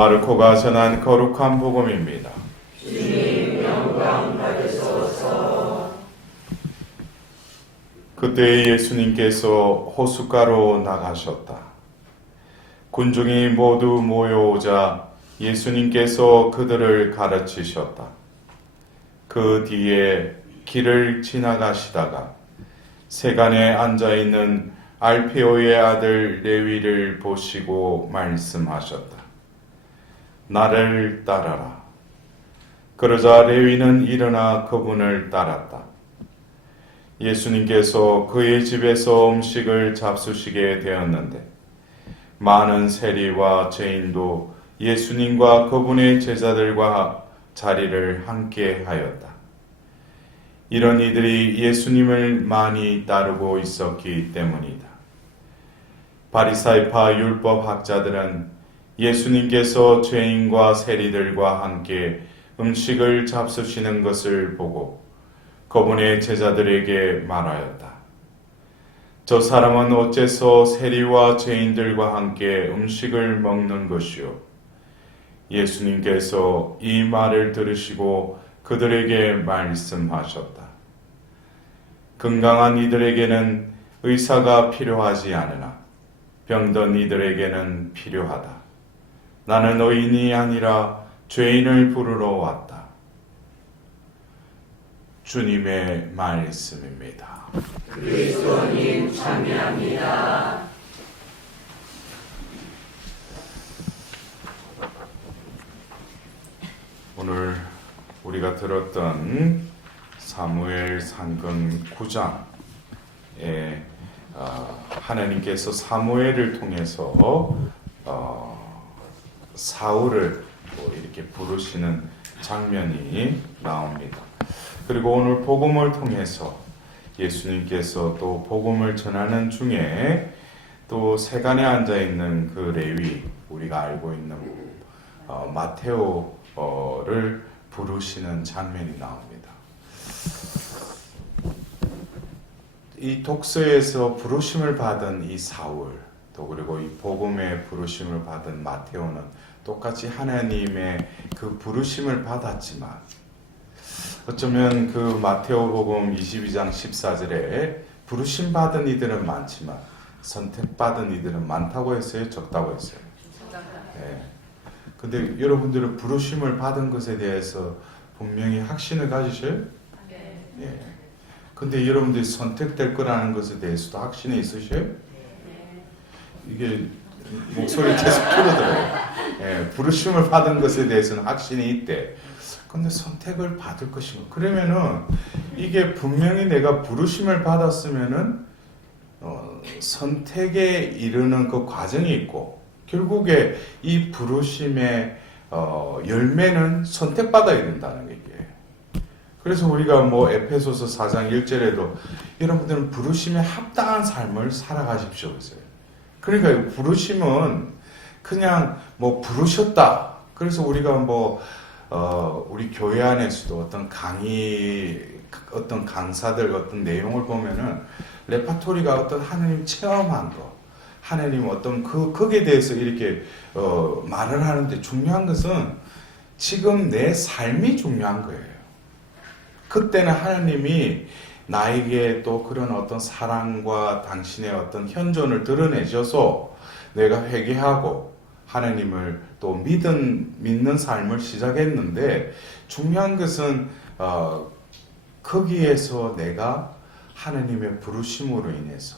마르코가 전한 거룩한 복음입니다. 주님 영광 받으소서. 그때 예수님께서 호숫가로 나가셨다. 군중이 모두 모여오자 예수님께서 그들을 가르치셨다. 그 뒤에 길을 지나가시다가 세간에 앉아있는 알페오의 아들 레위를 보시고 말씀하셨다. 나를 따라라. 그러자 레위는 일어나 그분을 따랐다. 예수님께서 그의 집에서 음식을 잡수시게 되었는데 많은 세리와 죄인도 예수님과 그분의 제자들과 자리를 함께 하였다. 이런 이들이 예수님을 많이 따르고 있었기 때문이다. 바리사이파 율법학자들은 예수님께서 죄인과 세리들과 함께 음식을 잡수시는 것을 보고 그분의 제자들에게 말하였다. 저 사람은 어째서 세리와 죄인들과 함께 음식을 먹는 것이요? 예수님께서 이 말을 들으시고 그들에게 말씀하셨다. 건강한 이들에게는 의사가 필요하지 않으나 병든 이들에게는 필요하다. 나는 의인이 아니라 죄인을 부르러 왔다. 주님의 말씀입니다. 그리스도님 참여합니다. 오늘 우리가 들었던 사무엘 상근 9장에 하나님께서 사무엘을 통해서 사울을 이렇게 부르시는 장면이 나옵니다. 그리고 오늘 복음을 통해서 예수님께서 또 복음을 전하는 중에 또 세간에 앉아있는 그 레위, 우리가 알고 있는 마테오를 부르시는 장면이 나옵니다. 이 독서에서 부르심을 받은 이 사울, 또 그리고 이 복음의 부르심을 받은 마테오는 똑같이 하나님의 그 부르심을 받았지만 어쩌면 그 마테오복음 22장 14절에 부르심 받은 이들은 많지만 선택받은 이들은 많다고 했어요? 적다고 했어요? 네. 근데 여러분들은 부르심을 받은 것에 대해서 분명히 확신을 가지셔요? 네. 근데 여러분들이 선택될 거라는 것에 대해서도 확신이 있으셔요? 이게 목소리 계속 줄어들어요. 예, 부르심을 받은 것에 대해서는 확신이 있대. 근데 선택을 받을 것인가? 그러면은 이게 분명히 내가 부르심을 받았으면은 선택에 이르는 그 과정이 있고 결국에 이 부르심의 열매는 선택받아야 된다는 얘기예요. 그래서 우리가 에페소서 4장 1절에도 여러분들은 부르심에 합당한 삶을 살아가십시오. 그러니까 부르심은 그냥 부르셨다. 그래서 우리가 우리 교회 안에서도 어떤 강의, 어떤 강사들 어떤 내용을 보면은 레파토리가 어떤 하나님 체험한 거, 하나님 어떤 거기에 대해서 이렇게 말을 하는데 중요한 것은 지금 내 삶이 중요한 거예요. 그때는 하나님이 나에게 또 그런 어떤 사랑과 당신의 어떤 현존을 드러내셔서 내가 회개하고 하나님을 또 믿는 삶을 시작했는데 중요한 것은 거기에서 내가 하나님의 부르심으로 인해서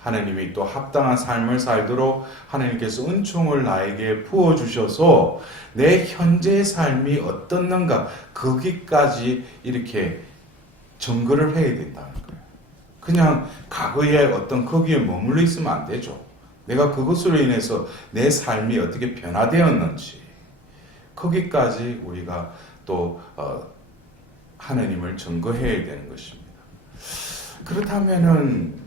하나님이 또 합당한 삶을 살도록 하나님께서 은총을 나에게 부어주셔서 내 현재의 삶이 어떻는가 거기까지 이렇게 점거를 해야 된다는 거예요. 그냥 과거에 어떤 거기에 머물러 있으면 안 되죠. 내가 그것으로 인해서 내 삶이 어떻게 변화되었는지 거기까지 우리가 또 하나님을 점거해야 되는 것입니다. 그렇다면은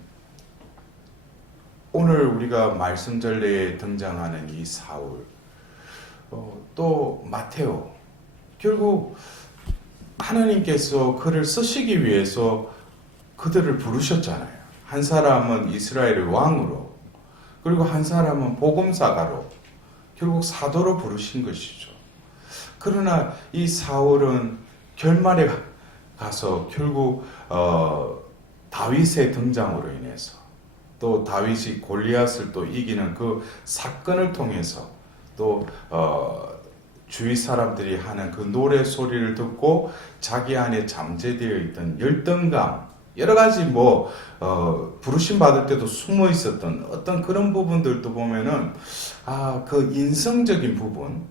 오늘 우리가 말씀 전례에 등장하는 이 사울, 또 마테오, 결국 하나님께서 그를 쓰시기 위해서 그들을 부르셨잖아요. 한 사람은 이스라엘의 왕으로, 그리고 한 사람은 복음사가로, 결국 사도로 부르신 것이죠. 그러나 이 사울은 결말에 가서 결국 다윗의 등장으로 인해서 또 다윗이 골리앗을 또 이기는 그 사건을 통해서 또 주위 사람들이 하는 그 노래 소리를 듣고 자기 안에 잠재되어 있던 열등감, 여러 가지 부르심 받을 때도 숨어 있었던 어떤 그런 부분들도 보면은 그 인성적인 부분,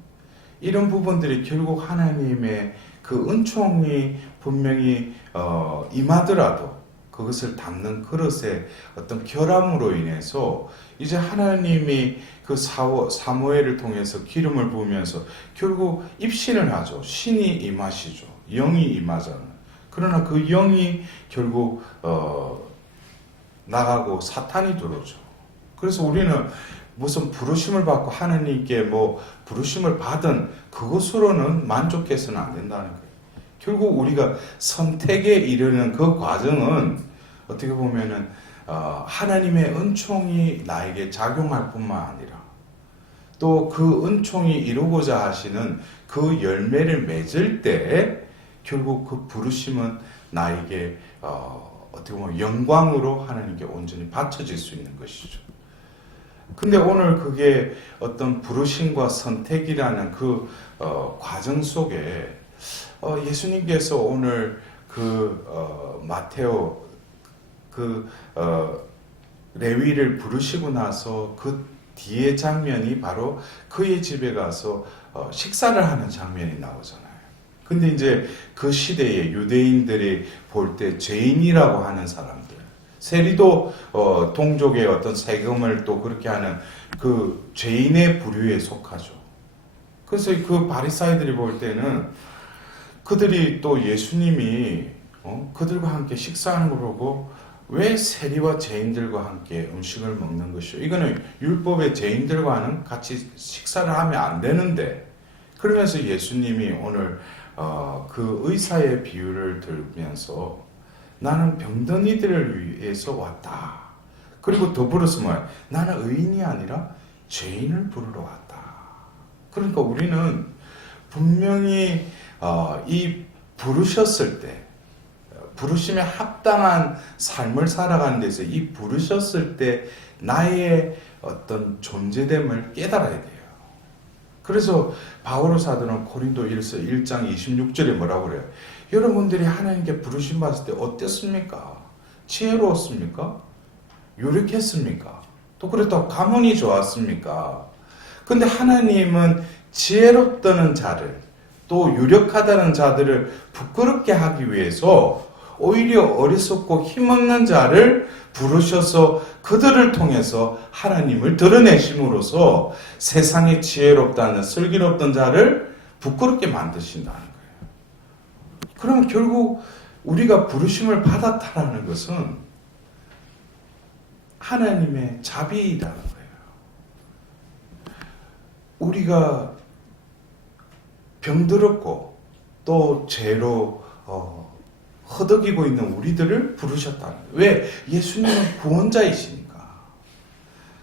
이런 부분들이 결국 하나님의 그 은총이 분명히 임하더라도 그것을 담는 그릇의 어떤 결함으로 인해서 이제 하나님이 그 사무엘을 통해서 기름을 부으면서 결국 입신을 하죠. 신이 임하시죠. 영이 임하잖아요. 그러나 그 영이 결국 나가고 사탄이 들어오죠. 그래서 우리는 무슨 부르심을 받고 하나님께 부르심을 받은 그것으로는 만족해서는 안 된다는 거예요. 결국 우리가 선택에 이르는 그 과정은 어떻게 보면은 하나님의 은총이 나에게 작용할 뿐만 아니라 또 그 은총이 이루고자 하시는 그 열매를 맺을 때 결국 그 부르심은 나에게 어떻게 보면 영광으로 하나님께 온전히 바쳐질 수 있는 것이죠. 근데 오늘 그게 어떤 부르심과 선택이라는 그 과정 속에 예수님께서 오늘 마테오 레위를 부르시고 나서 그 뒤에 장면이 바로 그의 집에 가서 식사를 하는 장면이 나오잖아요. 근데 이제 그 시대에 유대인들이 볼 때 죄인이라고 하는 사람들, 세리도 동족의 어떤 세금을 또 그렇게 하는 그 죄인의 부류에 속하죠. 그래서 그 바리사이들이 볼 때는 그들이 또 예수님이 그들과 함께 식사하는 걸 보고 왜 세리와 죄인들과 함께 음식을 먹는 것이요? 이거는 율법의 죄인들과는 같이 식사를 하면 안 되는데, 그러면서 예수님이 오늘 그 의사의 비유를 들면서 나는 병든 이들을 위해서 왔다. 그리고 더불어서 나는 의인이 아니라 죄인을 부르러 왔다. 그러니까 우리는 분명히 이 부르셨을 때, 부르심에 합당한 삶을 살아가는 데서 이 부르셨을 때 나의 어떤 존재됨을 깨달아야 돼요. 그래서 바오로 사도는 고린도 1장 26절에 뭐라고 그래요? 여러분들이 하나님께 부르심 받을 때 어땠습니까? 지혜로웠습니까? 유력했습니까? 또 그렇다고 가문이 좋았습니까? 근데 하나님은 지혜롭다는 자를, 또 유력하다는 자들을 부끄럽게 하기 위해서 오히려 어리석고 힘없는 자를 부르셔서 그들을 통해서 하나님을 드러내심으로써 세상에 지혜롭다는 슬기롭던 자를 부끄럽게 만드신다는 거예요. 그럼 결국 우리가 부르심을 받았다라는 것은 하나님의 자비라는 거예요. 우리가 병들었고 또 죄로 허덕이고 있는 우리들을 부르셨다는 거예요. 왜? 예수님은 구원자이시니까.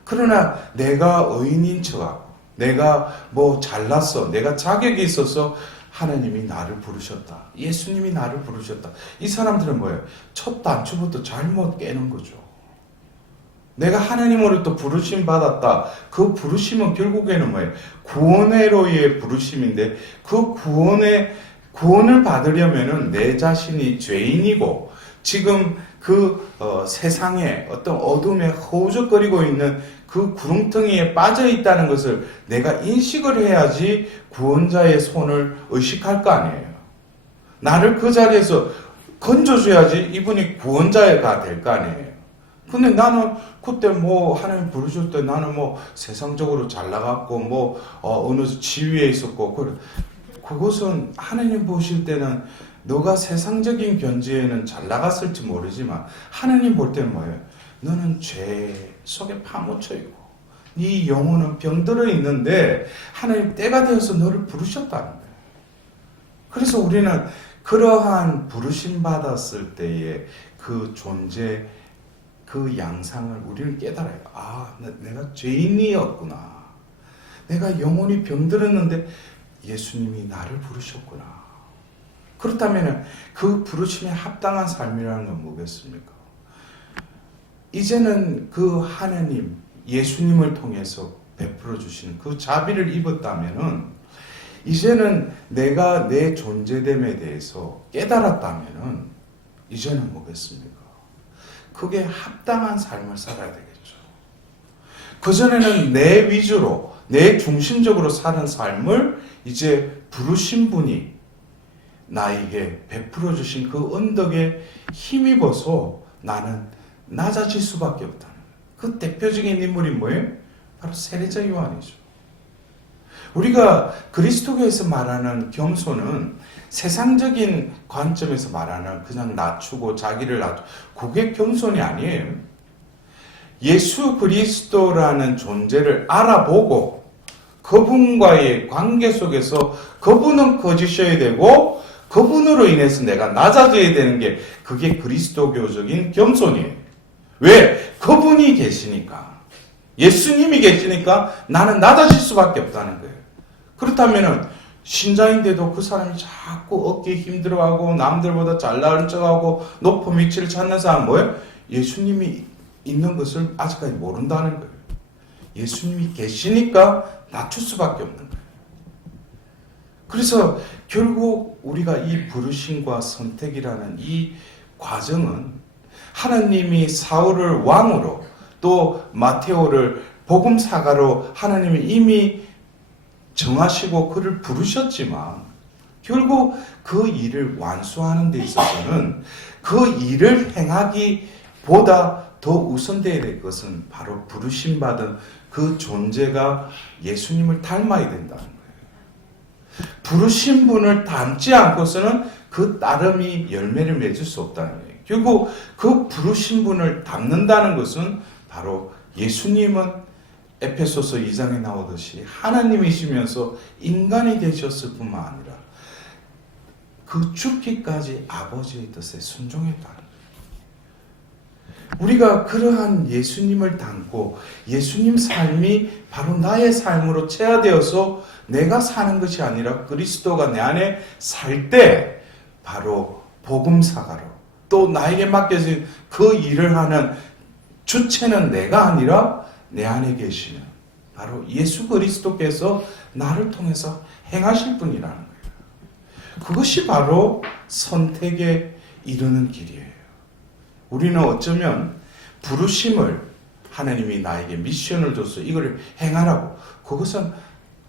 그러나 내가 의인인 척하고 내가 잘났어, 내가 자격이 있어서 하나님이 나를 부르셨다, 예수님이 나를 부르셨다. 이 사람들은 뭐예요? 첫 단추부터 잘못 깨는 거죠. 내가 하나님으로부터 부르심 받았다. 그 부르심은 결국에는 뭐예요? 구원으로의 부르심인데 그 구원을 받으려면은 내 자신이 죄인이고 지금 그 세상에 어떤 어둠에 허우적거리고 있는 그 구렁텅이에 빠져 있다는 것을 내가 인식을 해야지 구원자의 손을 의식할 거 아니에요. 나를 그 자리에서 건져줘야지 이분이 구원자가 될 거 아니에요. 근데 나는 그때 하나님 부르실 때 나는 세상적으로 잘 나갔고 어느 지위에 있었고 그것은 하나님 보실 때는 너가 세상적인 견지에는 잘 나갔을지 모르지만 하나님 볼 때는 뭐예요? 너는 죄 속에 파묻혀 있고 네 영혼은 병들어 있는데 하나님 때가 되어서 너를 부르셨다는 거예요. 그래서 우리는 그러한 부르심 받았을 때의 그 존재, 그 양상을 우리는 깨달아요. 내가 죄인이었구나. 내가 영혼이 병들었는데 예수님이 나를 부르셨구나. 그렇다면 그 부르심에 합당한 삶이라는 건 뭐겠습니까? 이제는 그 하나님, 예수님을 통해서 베풀어 주시는 그 자비를 입었다면은 이제는 내가 내 존재됨에 대해서 깨달았다면은 이제는 뭐겠습니까? 그게 합당한 삶을 살아야 되겠죠. 그전에는 내 위주로, 내 중심적으로 사는 삶을 이제 부르신 분이 나에게 베풀어 주신 그 언덕에 힘입어서 나는 낮아질 수밖에 없다는 거예요. 그 대표적인 인물이 뭐예요? 바로 세례자 요한이죠. 우리가 그리스도교에서 말하는 겸손은 세상적인 관점에서 말하는 그냥 낮추고 자기를 낮추고 그게 겸손이 아니에요. 예수 그리스도라는 존재를 알아보고 그분과의 관계 속에서 그분은 커지셔야 되고 그분으로 인해서 내가 낮아져야 되는 게 그게 그리스도교적인 겸손이에요. 왜? 그분이 계시니까. 예수님이 계시니까 나는 낮아질 수밖에 없다는 거예요. 그렇다면 신자인데도 그 사람이 자꾸 어깨에 힘들어하고 남들보다 잘나는 척하고 높은 위치를 찾는 사람은 뭐예요? 예수님이 있는 것을 아직까지 모른다는 거예요. 예수님이 계시니까 낮출 수밖에 없는 거예요. 그래서 결국 우리가 이 부르심과 선택이라는 이 과정은 하나님이 사울을 왕으로 또 마테오를 복음사가로 하나님이 이미 정하시고 그를 부르셨지만 결국 그 일을 완수하는 데 있어서는 그 일을 행하기보다 더 우선되어야 될 것은 바로 부르심받은 그 존재가 예수님을 닮아야 된다는 거예요. 부르신 분을 닮지 않고서는 그 따름이 열매를 맺을 수 없다는 거예요. 결국 그 부르신 분을 닮는다는 것은 바로 예수님은 에페소서 2장에 나오듯이 하나님이시면서 인간이 되셨을 뿐만 아니라 그 죽기까지 아버지의 뜻에 순종했다는 거예요. 우리가 그러한 예수님을 닮고 예수님 삶이 바로 나의 삶으로 체화되어서 내가 사는 것이 아니라 그리스도가 내 안에 살 때 바로 복음사가로 또 나에게 맡겨진 그 일을 하는 주체는 내가 아니라 내 안에 계시는 바로 예수 그리스도께서 나를 통해서 행하실 분이라는 거예요. 그것이 바로 선택에 이르는 길이에요. 우리는 어쩌면 부르심을 하나님이 나에게 미션을 줘서 이걸 행하라고 그것은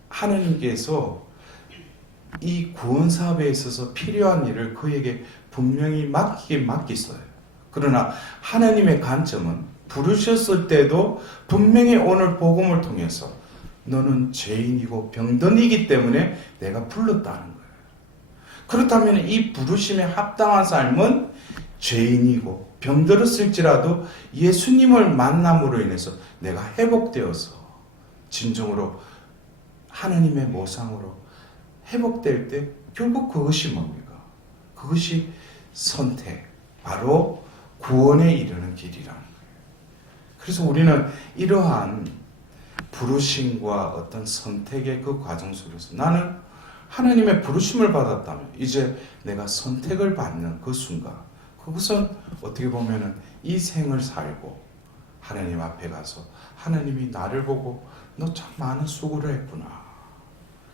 하나님께서 이 구원 사업에 있어서 필요한 일을 그에게 분명히 맡기어요. 그러나 하나님의 관점은 부르셨을 때도 분명히 오늘 복음을 통해서 너는 죄인이고 병든이기 때문에 내가 불렀다는 거예요. 그렇다면 이 부르심에 합당한 삶은 죄인이고 병들었을지라도 예수님을 만남으로 인해서 내가 회복되어서 진정으로 하나님의 모상으로 회복될 때 결국 그것이 뭡니까? 그것이 선택, 바로 구원에 이르는 길이라는 거예요. 그래서 우리는 이러한 부르심과 어떤 선택의 그 과정 속에서 나는 하나님의 부르심을 받았다면 이제 내가 선택을 받는 그 순간 그것은 어떻게 보면은 이 생을 살고 하나님 앞에 가서 하나님이 나를 보고 너 참 많은 수고를 했구나.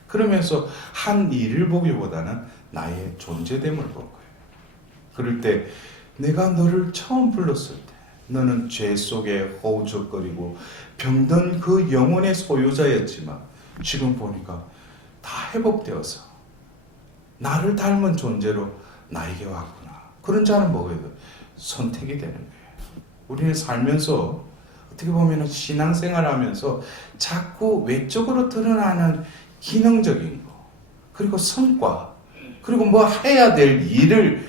그러면서 한 일을 보기보다는 나의 존재됨을 볼 거예요. 그럴 때 내가 너를 처음 불렀을 때 너는 죄 속에 허우적거리고 병든 그 영혼의 소유자였지만 지금 보니까 다 회복되어서 나를 닮은 존재로 나에게 왔구나. 그런 자는 뭐예요? 선택이 되는 거예요. 우리는 살면서 어떻게 보면 신앙생활을 하면서 자꾸 외적으로 드러나는 기능적인 거 그리고 성과 그리고 뭐 해야 될 일을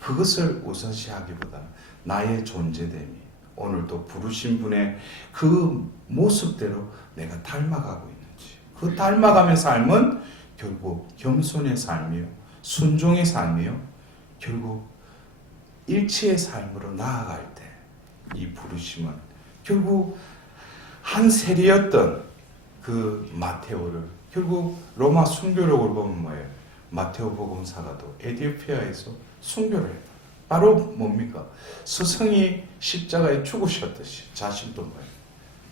그것을 우선시하기보다 나의 존재됨이 오늘도 부르신 분의 그 모습대로 내가 닮아가고 있는지 그 닮아가는 삶은 결국 겸손의 삶이요 순종의 삶이요 결국 일치의 삶으로 나아갈 때 이 부르심은 결국 한 세리였던 그 마테오를 결국 로마 순교력을 보면 뭐예요? 마테오 복음사가도 에티오피아에서 순교를 해요. 바로 뭡니까? 스승이 십자가에 죽으셨듯이 자신도 뭐예요?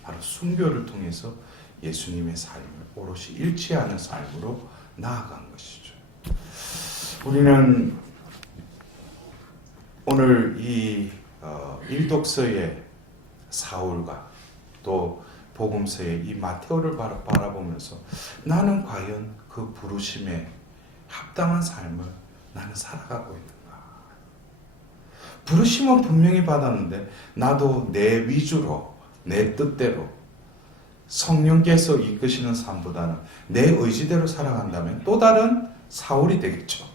바로 순교를 통해서 예수님의 삶을 오롯이 일치하는 삶으로 나아간 것이죠. 우리는 오늘 이 일독서의 사울과 또 복음서의 이 마테오를 바라보면서 나는 과연 그 부르심에 합당한 삶을 나는 살아가고 있는가? 부르심은 분명히 받았는데 나도 내 위주로 내 뜻대로 성령께서 이끄시는 삶보다는 내 의지대로 살아간다면 또 다른 사울이 되겠죠.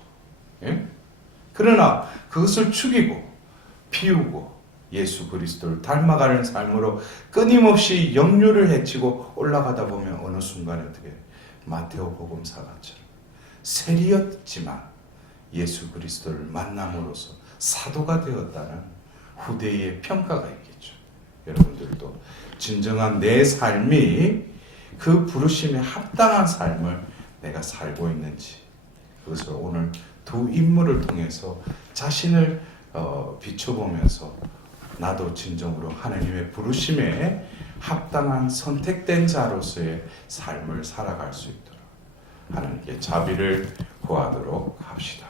예? 그러나 그것을 죽이고 피우고 예수 그리스도를 닮아가는 삶으로 끊임없이 역류를 헤치고 올라가다 보면 어느 순간에 어떻게 마테오 복음사가처럼 세리였지만 예수 그리스도를 만남으로써 사도가 되었다는 후대의 평가가 있겠죠. 여러분들도 진정한 내 삶이 그 부르심에 합당한 삶을 내가 살고 있는지 그것을 오늘 두 인물을 통해서 자신을 비춰보면서 나도 진정으로 하나님의 부르심에 합당한 선택된 자로서의 삶을 살아갈 수 있도록 하나님께 자비를 구하도록 합시다.